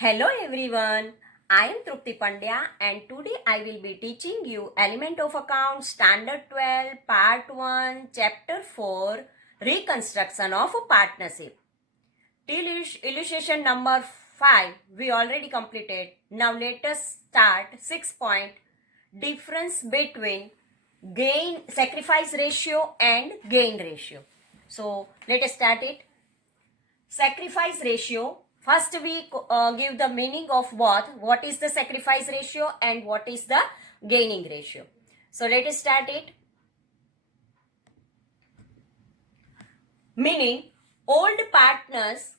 Hello everyone, I am Trupti Pandya and today I will be teaching you Element of Account Standard 12 Part 1 Chapter 4 Reconstruction of a Partnership. Till illustration number 5 we already completed. Now let us start 6 point difference between sacrifice ratio and gain ratio. So let us start it. Sacrifice ratio. First we give the meaning of both. What is the sacrifice ratio and what is the gaining ratio. So let us start it. Meaning, old partners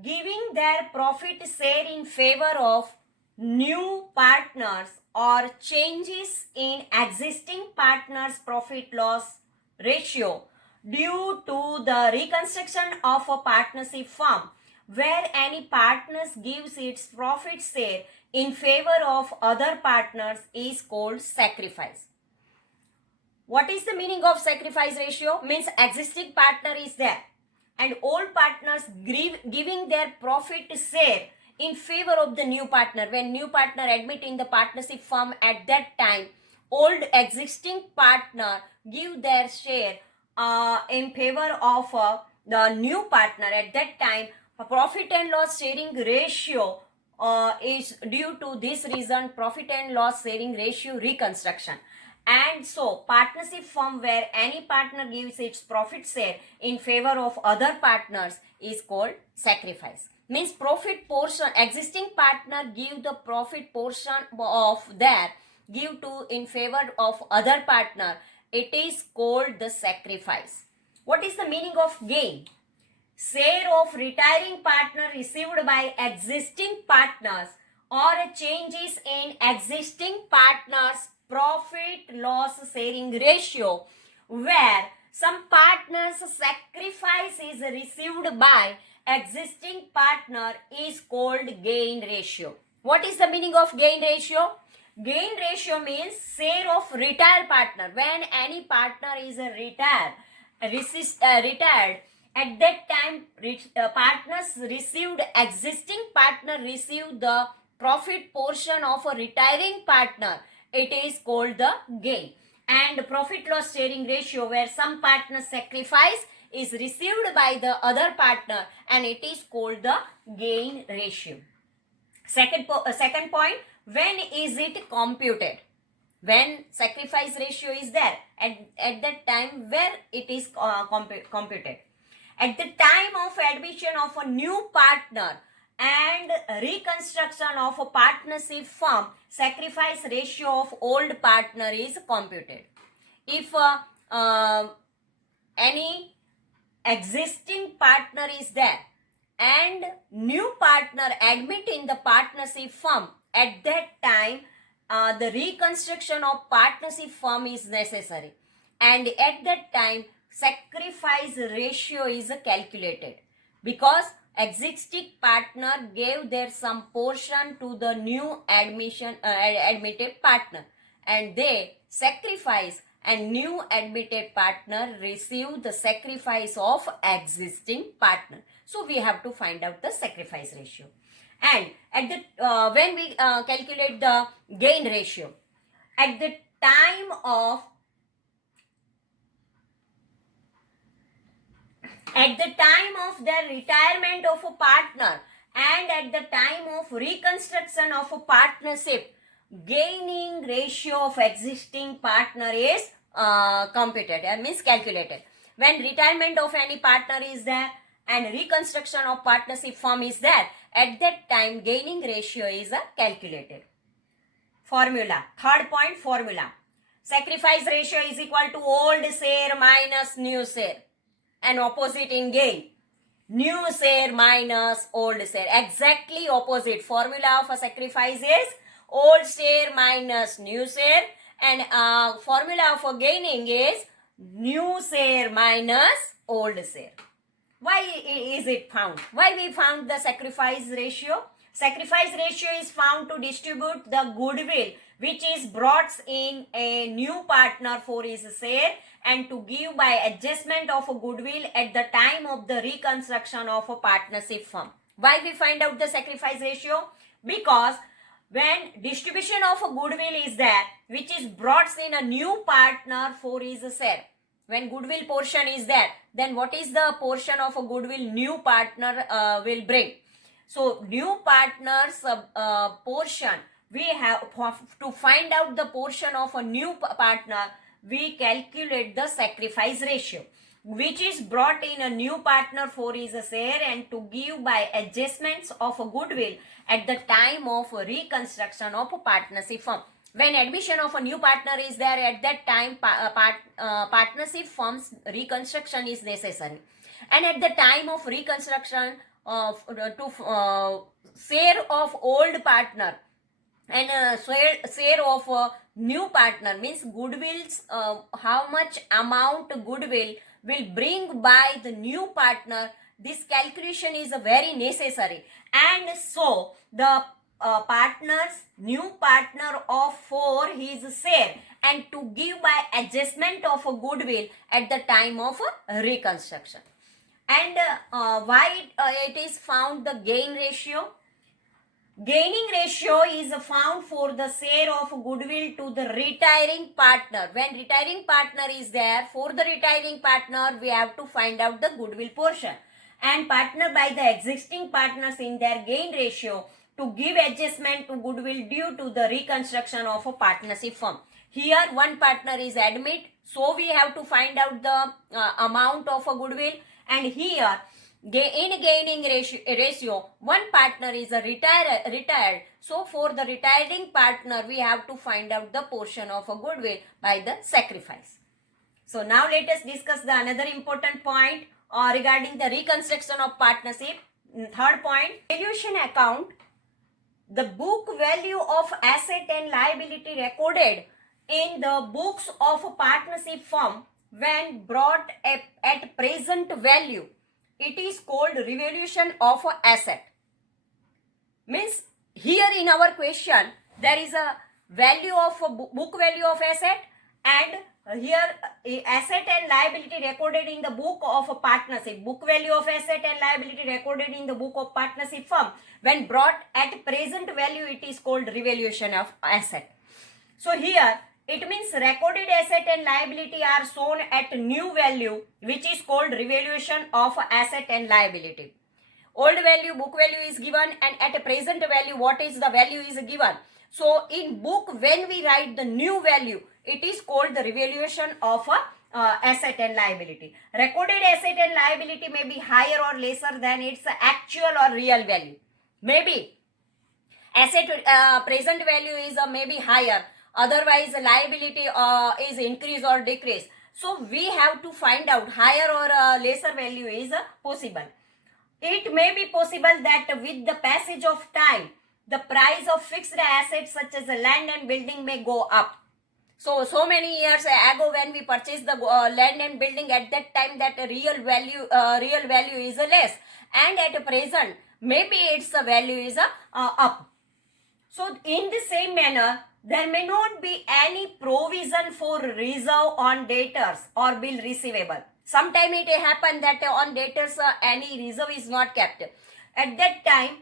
giving their profit share in favor of new partners or changes in existing partners' profit loss ratio due to the reconstruction of a partnership firm where any partners gives its profit share in favor of other partners is called sacrifice. What is the meaning of sacrifice ratio? Means existing partner is there and old partners giving their profit share in favor of the new partner. When new partner admit in the partnership firm, at that time old existing partner give their share in favor of the new partner. At that time profit and loss sharing ratio is due to this reason, profit and loss sharing ratio reconstruction. And so partnership firm where any partner gives its profit share in favor of other partners is called sacrifice. Means profit portion, existing partner give the profit portion of their give to in favor of other partner, it is called the sacrifice. What is the meaning of gain? Share of retiring partner received by existing partners or changes in existing partners profit loss sharing ratio where some partners sacrifice is received by existing partner is called gain ratio. What is the meaning of gain ratio? Gain ratio means share of retired partner. When any partner is retired, at that time partners received, existing partner received the profit portion of a retiring partner, it is called the gain. And profit loss sharing ratio where some partner sacrifice is received by the other partner and it is called the gain ratio. Second point, when is it computed? When sacrifice ratio is there, at that time where it is computed. At the time of admission of a new partner and reconstruction of a partnership firm, sacrifice ratio of old partner is computed. If any existing partner is there and new partner admit in the partnership firm, at that time the reconstruction of partnership firm is necessary, and at that time sacrifice ratio is calculated because existing partner gave their some portion to the new admitted partner and they sacrifice, and new admitted partner receive the sacrifice of existing partner. So we have to find out the sacrifice ratio. And at the when we calculate the gain ratio, at the time of the retirement of a partner and at the time of reconstruction of a partnership, gaining ratio of existing partner is computed, means calculated. When retirement of any partner is there and reconstruction of partnership firm is there, at that time gaining ratio is calculated. Formula. Third point, formula. Sacrifice ratio is equal to old share minus new share, and opposite in gain. New share minus old share. Exactly opposite. Formula of a sacrifice is old share minus new share, and formula of a gaining is new share minus old share. Why is it found? Why we found the sacrifice ratio? Sacrifice ratio is found to distribute the goodwill which is brought in a new partner for his share and to give by adjustment of a goodwill at the time of the reconstruction of a partnership firm. Why we find out the sacrifice ratio? Because when distribution of a goodwill is there, which is brought in a new partner for his share. When goodwill portion is there, then what is the portion of a goodwill new partner will bring? So new partners portion, we have to find out the portion of a new partner, we calculate the sacrifice ratio, which is brought in a new partner for his share and to give by adjustments of a goodwill at the time of reconstruction of a partnership firm. When admission of a new partner is there, at that time partnership firm's reconstruction is necessary. And at the time of reconstruction, share of old partner and share of new partner means goodwills, how much amount goodwill will bring by the new partner, this calculation is very necessary. And so the new partner of for his share and to give by adjustment of a goodwill at the time of reconstruction. And why it is found the gain ratio? Gaining ratio is found for the share of goodwill to the retiring partner. When retiring partner is there, for the retiring partner, we have to find out the goodwill portion. And partner by the existing partners in their gain ratio to give adjustment to goodwill due to the reconstruction of a partnership firm. Here one partner is admit, so we have to find out the amount of a goodwill. And here in gaining ratio, one partner is a retired. So for the retiring partner, we have to find out the portion of a goodwill by the sacrifice. So now let us discuss the another important point regarding the reconstruction of partnership. Third point, valuation account. The book value of asset and liability recorded in the books of a partnership firm when brought at present value, it is called revaluation of an asset. Means here in our question there is a value of a book value of asset, and here asset and liability recorded in the book of a partnership. Book value of asset and liability recorded in the book of partnership firm when brought at present value, it is called revaluation of asset. So here it means recorded asset and liability are shown at new value, which is called revaluation of asset and liability. Old value, book value is given, and at a present value, what is the value is given. So in book, when we write the new value, it is called the revaluation of asset and liability. Recorded asset and liability may be higher or lesser than its actual or real value. Maybe asset present value is maybe higher, otherwise liability is increase or decrease. So we have to find out higher or lesser value is possible. It may be possible that with the passage of time, the price of fixed assets such as land and building may go up. So many years ago when we purchased the land and building, at that time that real value is less, and at present maybe its value is up. So in the same manner, there may not be any provision for reserve on debtors or bill receivable. Sometime it happen that on debtors any reserve is not kept. At that time,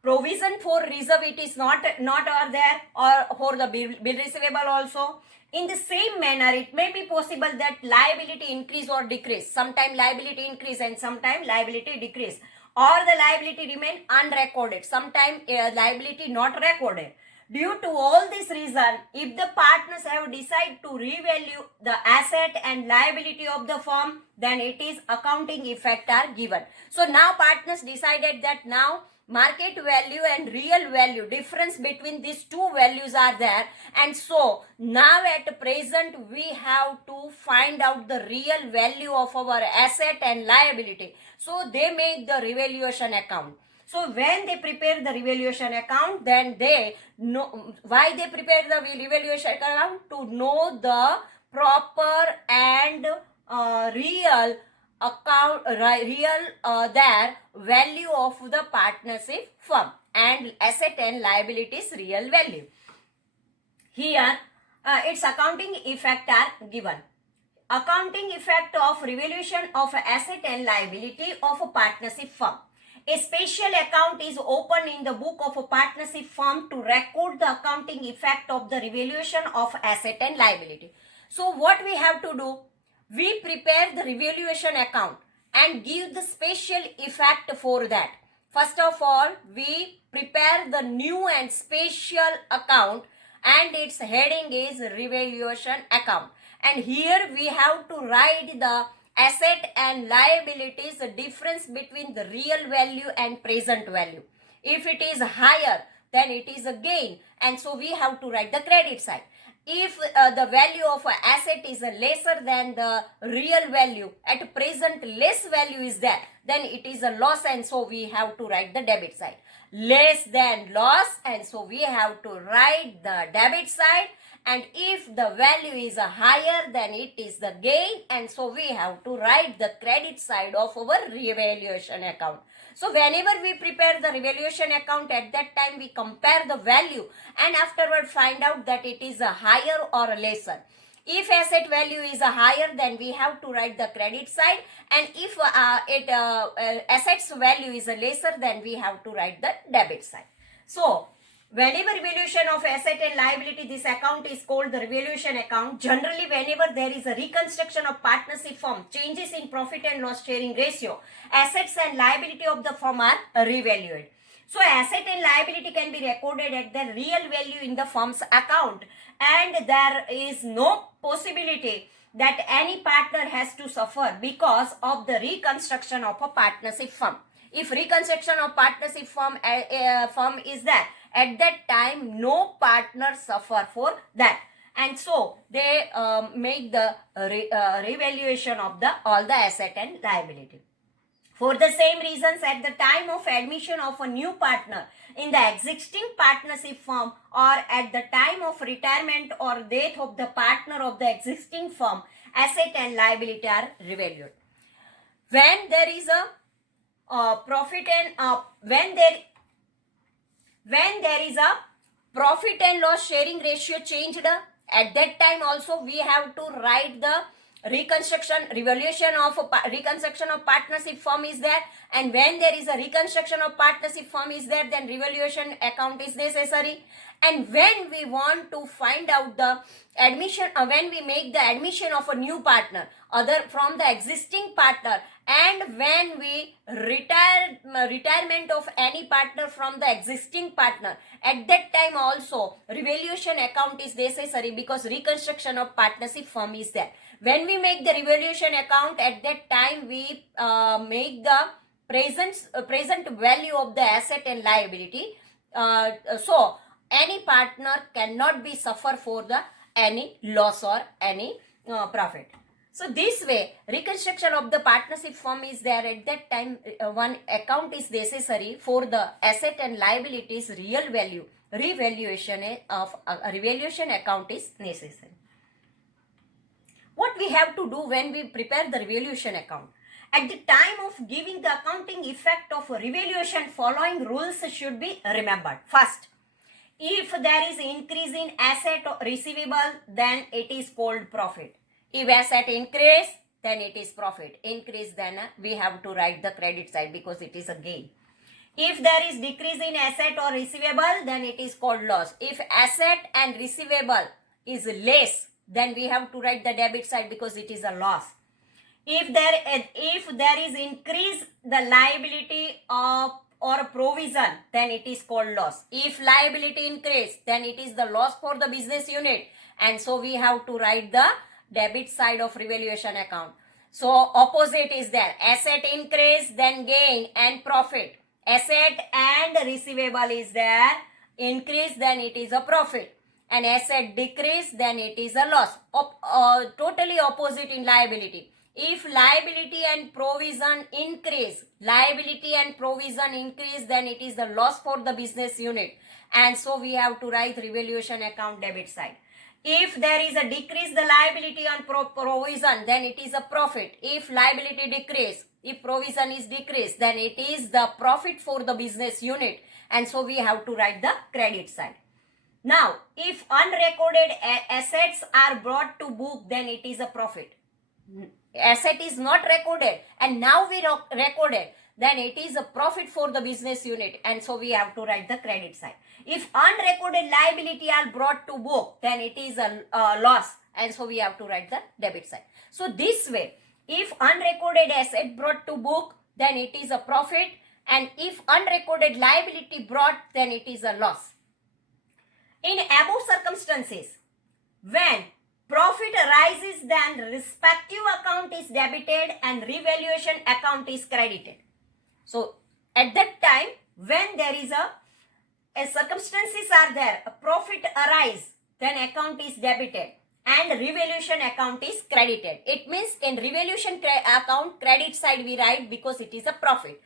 provision for reserve it is not are there, or for the bill receivable also. In the same manner, it may be possible that liability increase or decrease. Sometime liability increase and sometime liability decrease, or the liability remain unrecorded. Sometime liability not recorded. Due to all this reason, if the partners have decided to revalue the asset and liability of the firm, then it is accounting effect are given. So now partners decided that now market value and real value, difference between these two values are there, and so now at present we have to find out the real value of our asset and liability. So they make the revaluation account. So when they prepare the revaluation account, then they know why they prepare the revaluation account, to know the proper and real account, their value of the partnership firm, and asset and liabilities real value. Here its accounting effect are given. Accounting effect of revaluation of asset and liability of a partnership firm. a special account is opened in the book of a partnership firm to record the accounting effect of the revaluation of asset and liability. So what we have to do? We prepare the revaluation account and give the special effect for that. First of all, we prepare the new and special account and its heading is revaluation account. And here we have to write the asset and liabilities, the difference between the real value and present value. If it is higher, then it is a gain, and so we have to write the credit side. If the value of an asset is lesser than the real value, at present less value is there, then it is a loss, and so we have to write the debit side. Less than loss, and so we have to write the debit side. And if the value is higher, then it is the gain, and so we have to write the credit side of our revaluation account. So whenever we prepare the revaluation account, at that time we compare the value and afterward find out that it is a higher or a lesser. If asset value is a higher, then we have to write the credit side, and if assets value is a lesser, then we have to write the debit side. So whenever revaluation of asset and liability, this account is called the revaluation account. Generally, whenever there is a reconstruction of partnership firm, changes in profit and loss sharing ratio, assets and liability of the firm are revalued. So asset and liability can be recorded at the real value in the firm's account, and there is no possibility that any partner has to suffer because of the reconstruction of a partnership firm. If reconstruction of partnership firm is there, at that time no partner suffer for that, and so they make the revaluation of all the asset and liability. For the same reasons, at the time of admission of a new partner in the existing partnership firm, or at the time of retirement or death of the partner of the existing firm, asset and liability are revalued. When there is a profit and when there is a profit and loss sharing ratio changed, at that time also we have to write the reconstruction of partnership firm is there, and when there is a reconstruction of partnership firm is there, then revaluation account is necessary. And when we want to find out the admission, when we make the admission of a new partner other from the existing partner, and when we retirement of any partner from the existing partner, at that time also revaluation account is necessary because reconstruction of partnership firm is there. When we make the revaluation account, at that time we make the present value of the asset and liability. So any partner cannot be suffer for the any loss or any profit. So this way, reconstruction of the partnership firm is there. At that time, one account is necessary for the asset and liabilities real value. Revaluation of a revaluation account is necessary. What we have to do when we prepare the revaluation account? At the time of giving the accounting effect of revaluation, following rules should be remembered. First, if there is increase in asset or receivable, then it is called profit. If asset increase, then it is profit. Increase, then we have to write the credit side because it is a gain. If there is decrease in asset or receivable, then it is called loss. If asset and receivable is less, then we have to write the debit side because it is a loss. If there is increase the liability of or provision, then it is called loss. If liability increase, then it is the loss for the business unit, and so we have to write the debit side of revaluation account. So opposite is there. Asset increase, then gain and profit. Asset and receivable is there. Increase, then it is a profit. And asset decrease, then it is a loss. Totally opposite in liability. If liability and provision increase, then it is the loss for the business unit. And so we have to write revaluation account debit side. If there is a decrease the liability and provision, then it is a profit. If liability decrease, if provision is decreased, then it is the profit for the business unit. And so we have to write the credit side. Now, if unrecorded assets are brought to book, then it is a profit. Asset is not recorded and now we recorded, then it is a profit for the business unit, and so we have to write the credit side. If unrecorded liability are brought to book, then it is a loss, and so we have to write the debit side. So this way, if unrecorded asset brought to book, then it is a profit, and if unrecorded liability brought, then it is a loss. In above circumstances, when profit arises, then respective account is debited and revaluation account is credited. So at that time, when there is a circumstances are there, a profit arise, then account is debited and revaluation account is credited. It means in revaluation account, credit side we write because it is a profit.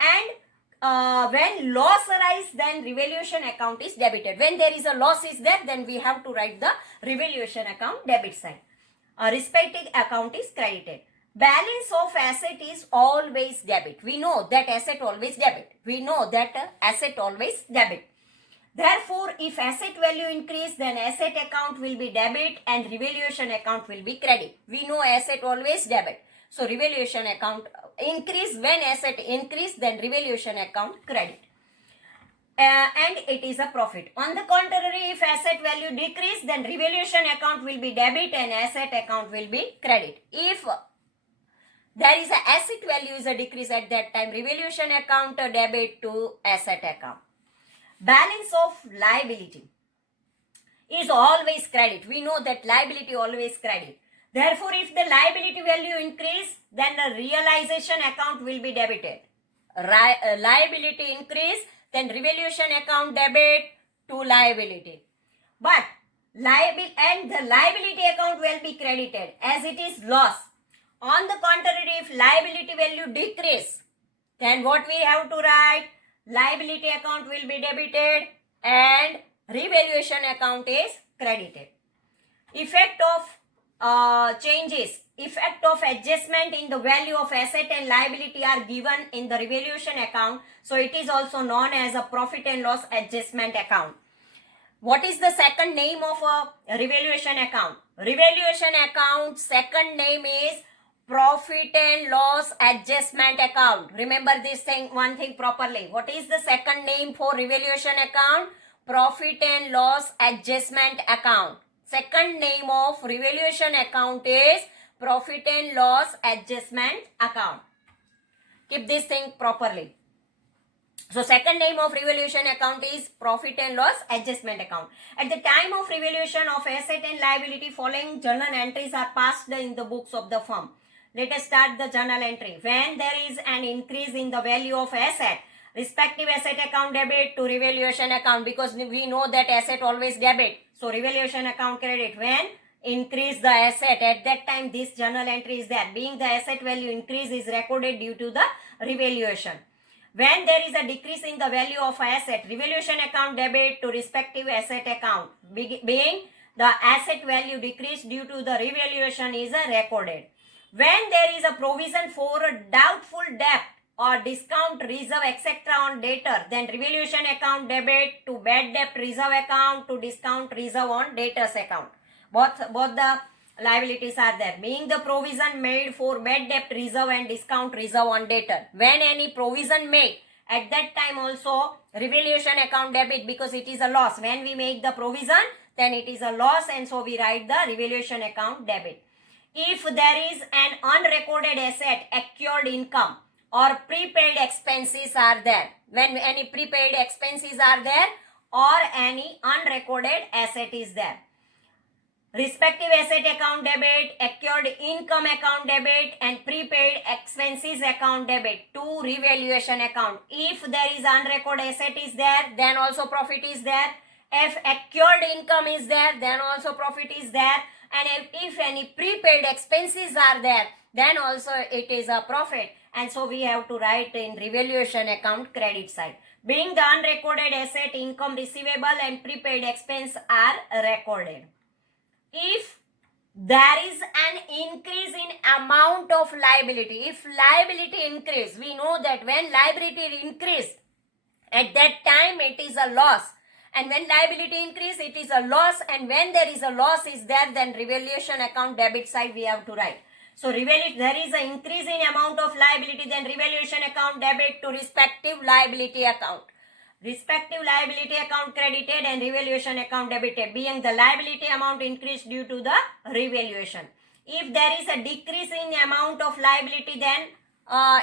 And when loss arise, then revaluation account is debited. When there is a loss is there, then we have to write the revaluation account debit side. Respective account is credited. Balance of asset is always debit. We know that asset always debit. We know that asset always debit. Therefore, if asset value increase, then asset account will be debit and revaluation account will be credit. We know asset always debit. So revaluation account increase. When asset increase, then revaluation account credit. And it is a profit. On the contrary, if asset value decrease, then revaluation account will be debit and asset account will be credit. If there is a asset value is a decrease at that time, revaluation account debit to asset account. Balance of liability is always credit. We know that liability always credit. Therefore, if the liability value increase, then the realization account will be debited. Liability increase, then revaluation account debit to liability. But the liability account will be credited as it is loss. On the contrary, if liability value decrease, then what we have to write? Liability account will be debited and revaluation account is credited. Effect of changes, effect of adjustment in the value of asset and liability are given in the revaluation account. So it is also known as a profit and loss adjustment account. What is the second name of a revaluation account? Revaluation account second name is profit and loss adjustment account. Remember this thing, one thing properly. What is the second name for revaluation account? Profit and loss adjustment account. Second name of revaluation account is profit and loss adjustment account. Keep this thing properly. So second name of revaluation account is profit and loss adjustment account. At the time of revaluation of asset and liability, following journal entries are passed in the books of the firm. Let us start the journal entry. When there is an increase in the value of asset, respective asset account debit to revaluation account, because we know that asset always debit. So revaluation account credit. When increase the asset, at that time this journal entry is there. Being the asset value increase is recorded due to the revaluation. When there is a decrease in the value of asset, revaluation account debit to respective asset account. Being the asset value decreased due to the revaluation is recorded. When there is a provision for a doubtful debt or discount reserve etc. on debtor, then revaluation account debit to bad debt reserve account to discount reserve on debtors account. Both the liabilities are there. Being the provision made for bad debt reserve and discount reserve on debtor. When any provision made, at that time also revaluation account debit because it is a loss. When we make the provision, then it is a loss, and so we write the revaluation account debit. If there is an unrecorded asset, accrued income or prepaid expenses are there, when any prepaid expenses are there or any unrecorded asset is there, respective asset account debit, accrued income account debit and prepaid expenses account debit to revaluation account. If there is unrecorded asset is there, then also profit is there. If accrued income is there, then also profit is there. And if any prepaid expenses are there, then also it is a profit. And so we have to write in revaluation account credit side. Being the unrecorded asset, income receivable and prepaid expense are recorded. If there is an increase in amount of liability, if liability increase, we know that when liability increase, at that time it is a loss. And when liability increase, it is a loss. And when there is a loss is there, then revaluation account debit side we have to write. So there is an increase in amount of liability, then revaluation account debit to respective liability account. Respective liability account credited and revaluation account debited, being the liability amount increased due to the revaluation. If there is a decrease in the amount of liability, then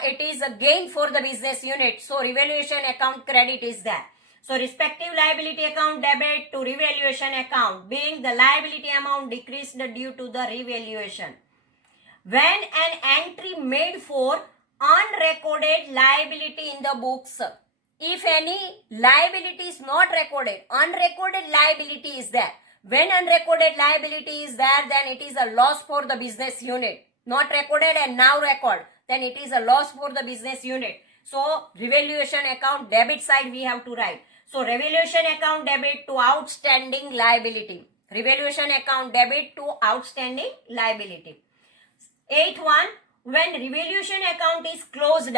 it is a gain for the business unit. So revaluation account credit is there. So respective liability account debit to revaluation account, being the liability amount decreased due to the revaluation. When an entry made for unrecorded liability in the books, if any liability is not recorded, unrecorded liability is there. When unrecorded liability is there, then it is a loss for the business unit. Not recorded and now record, then it is a loss for the business unit. So revaluation account debit side we have to write. So revaluation account debit to outstanding liability. Revaluation account debit to outstanding liability. 8th one, when revaluation account is closed,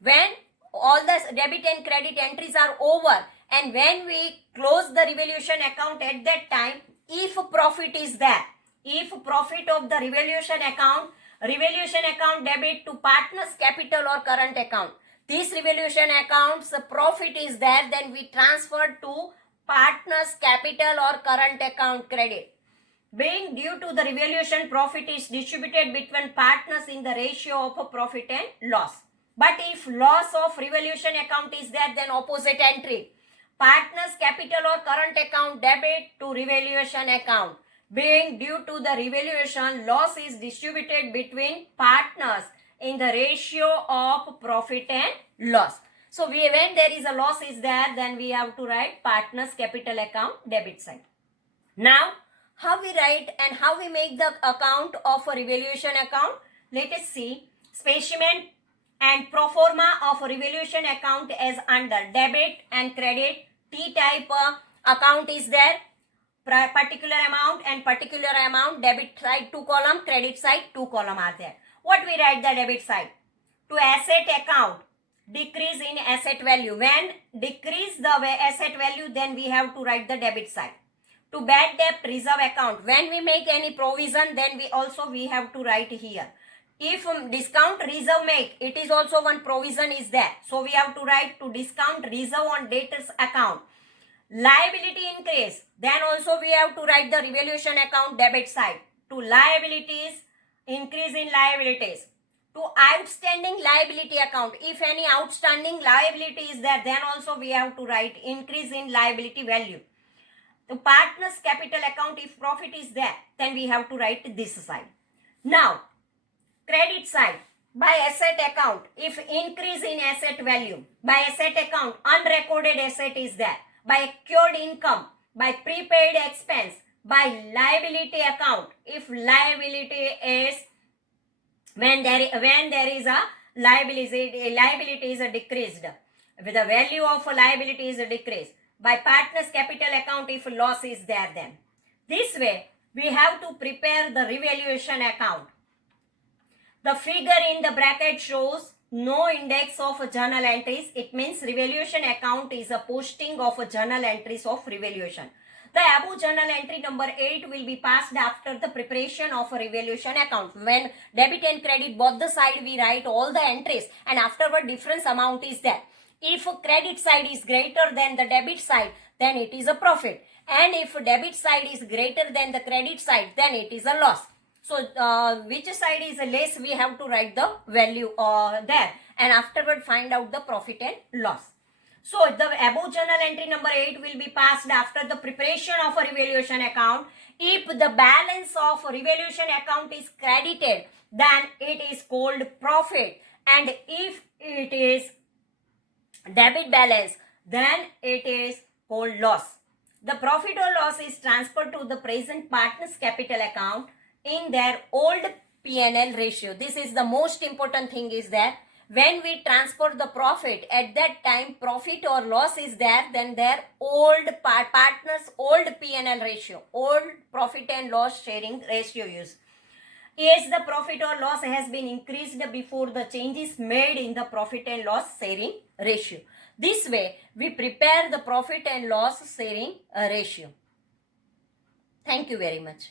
when all the debit and credit entries are over, and when we close the revaluation account at that time, if profit is there, if profit of the revaluation account debit to partners capital or current account, this revaluation account's profit is there, then we transfer to partners capital or current account credit. Being due to the revaluation, profit is distributed between partners in the ratio of profit and loss. But if loss of revaluation account is there, then opposite entry. Partners capital or current account debit to revaluation account. Being due to the revaluation, loss is distributed between partners in the ratio of profit and loss. So when there is a loss is there, then we have to write partners capital account debit side. Now, how we write and how we make the account of a revaluation account? Let us see. Specimen and pro forma of a revaluation account as under debit and credit. T type account is there. Particular amount and particular amount. Debit side 2 column, credit side 2 column are there. What we write the debit side? To asset account, decrease in asset value. When decrease the asset value, then we have to write the debit side. To bad debt reserve account, when we make any provision, then we have to write here. If discount reserve make, it is also one provision is there. So we have to write to discount reserve on debtors account. Liability increase, then also we have to write the revaluation account debit side. To liabilities, increase in liabilities. To outstanding liability account, if any outstanding liability is there, then also we have to write increase in liability value. To partners capital account, if profit is there, then we have to write this side. Now, credit side, by asset account, if increase in asset value, by asset account, unrecorded asset is there, by accrued income, by prepaid expense, by liability account, if liability is, when there is a liability is decreased, with the value of a liability is decreased, by partners capital account if loss is there then. This way, we have to prepare the revaluation account. The figure in the bracket shows no index of journal entries. It means revaluation account is a posting of journal entries of revaluation. The above journal entry number 8 will be passed after the preparation of a revaluation account. When debit and credit both the side we write all the entries and afterward difference amount is there. If credit side is greater than the debit side, then it is a profit. And if debit side is greater than the credit side, then it is a loss. So which side is less, we have to write the value there and afterward find out the profit and loss. So the above journal entry number 8 will be passed after the preparation of a revaluation account. If the balance of revaluation account is credited, then it is called profit. And if it is debit balance, then it is called loss. The profit or loss is transferred to the present partners capital account in their old P&L ratio. This is the most important thing is that when we transfer the profit, at that time profit or loss is there, then their old partners old P&L ratio, old profit and loss sharing ratio use. Yes, the profit or loss has been increased before the changes made in the profit and loss sharing ratio. This way, we prepare the profit and loss sharing ratio. Thank you very much.